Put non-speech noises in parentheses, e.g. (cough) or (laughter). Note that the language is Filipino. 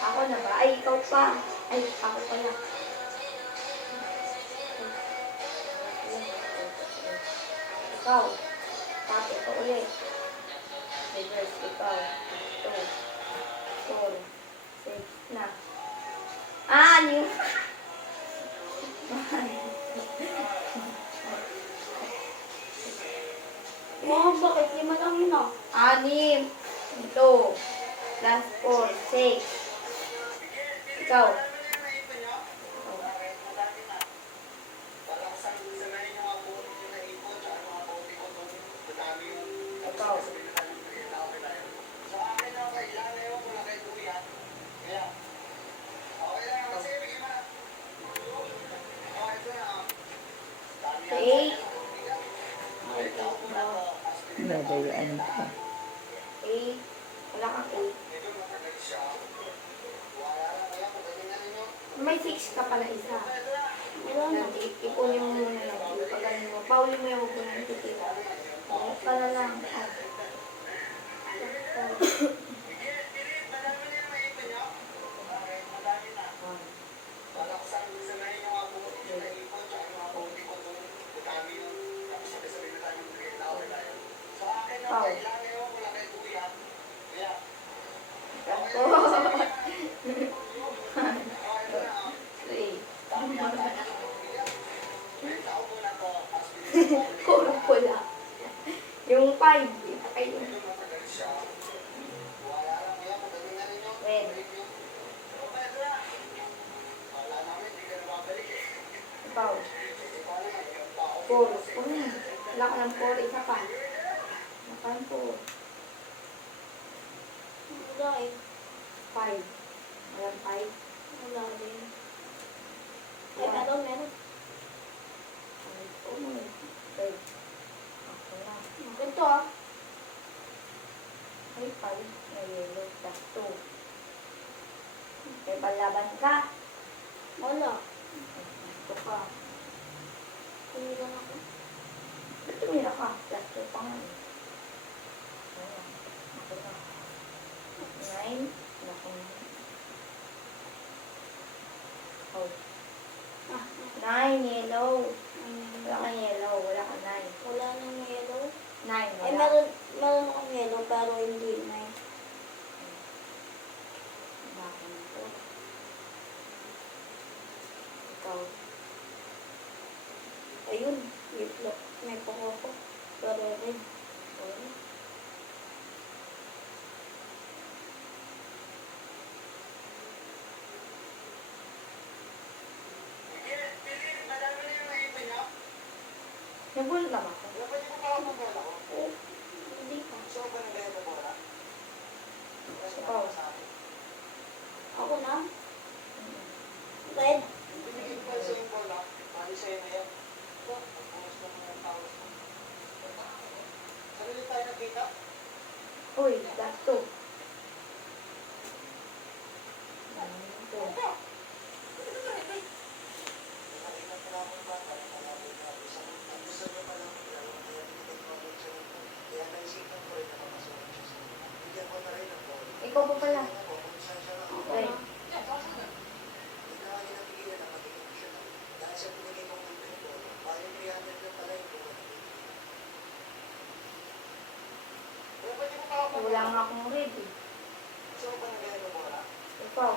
Ako na ba? Ay, ikaw pa. Ay, ako pala. Ikaw. Tapos ito ulit. Reverse, ikaw. Two. Four. Six na. Ah, new. (laughs) Wow, bakit lima lang yun ah? Anim. Ito. Last four. Six. Ikaw. Ikaw. Eight. Nagayaan ka. Eight. Wala kang eight. May six ka pala isa. Wala na. Ipunin mo muna lang. Pag ano mo, pauli mo yung huwag mo nang titira. Oo, pala lang. Ah. 5. Ayun. Red. Ibaw. 4. Uy, wala ko ng 4. Isa pa. Makan 4. Wala eh. 5. Walang 5. Wala din. Ay, meron meron. May palaban ka. Wala. Ito ka. Kumilang ako. Tumira ka. Plus two pa nga. eh. Ayan. Ako na. Nine. Oh. Ah, Nine, yellow. Wala kang yellow. Wala kang nine. wala nang yellow. Nine, wala. meron, meron akong yellow pero hindi na eh. Baka Ikaw. Ayun, yellow. May pangoko. Pero red. Oh. Nabulot na ba ako? Oh, hindi pa. Ikaw. Ako na. Red. Uy, that's two. One, two. Ikaw pa pala. Red. na. wala nga akong rib eh. Ikaw.